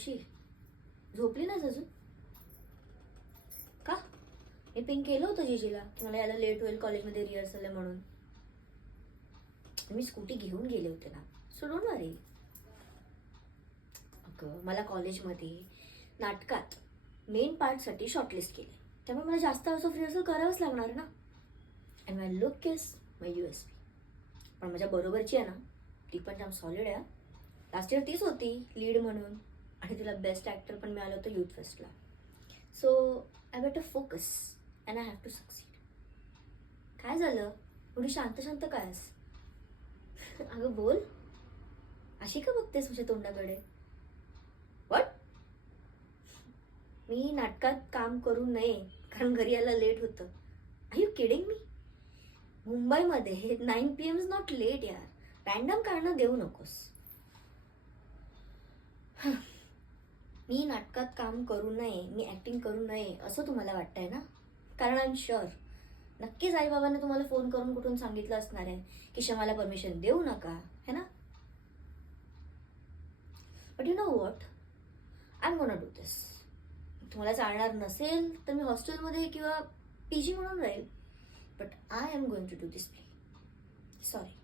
मावशी झोपली नाहीस अजून? का? मी पिंक केलं होतं जीजीला की मला यायला लेट होईल कॉलेजमध्ये रिहर्सल आहे म्हणून. मी स्कूटी घेऊन गेले होते ना, सो डोंट वरी. अगं मला कॉलेजमध्ये नाटकात मेन पार्टसाठी शॉर्टलिस्ट केले, त्यामुळे मला जास्त आवर्स ऑफ रिहर्सल करावंच लागणार ना. And my look is my USP. पण माझ्या बरोबरची आहे ना, ती पण जाम सॉलिड आहे. लास्ट इयर तीच होती लीड म्हणून, आणि तिला बेस्ट ॲक्टर पण मिळालं होतं यूथ फेस्टला. So I better focus and I have to succeed. काय झालं, एवढी शांत शांत काय आहेस? अगं बोल, अशी का बघतेस तुझ्या तोंडाकडे? व्हॉट? मी नाटकात काम करू नये कारण घरी यायला लेट होतं? Are you kidding me? मुंबईमध्ये 9 PM इज नॉट लेट यार. रॅन्डम कारणं देऊ नकोस. मी नाटकात काम करू नये, मी ॲक्टिंग करू नये असं तुम्हाला वाटतंय ना? कारण आय एम शुअर नक्कीच आईबाबांनी तुम्हाला फोन करून कुठून सांगितलं असणार आहे की शमाला परमिशन देऊ नका, है ना? But you know what, I am gonna do this. तुम्हाला चालणार नसेल तर मी हॉस्टेलमध्ये किंवा PG म्हणून राहील, but I am going to do this play. Sorry.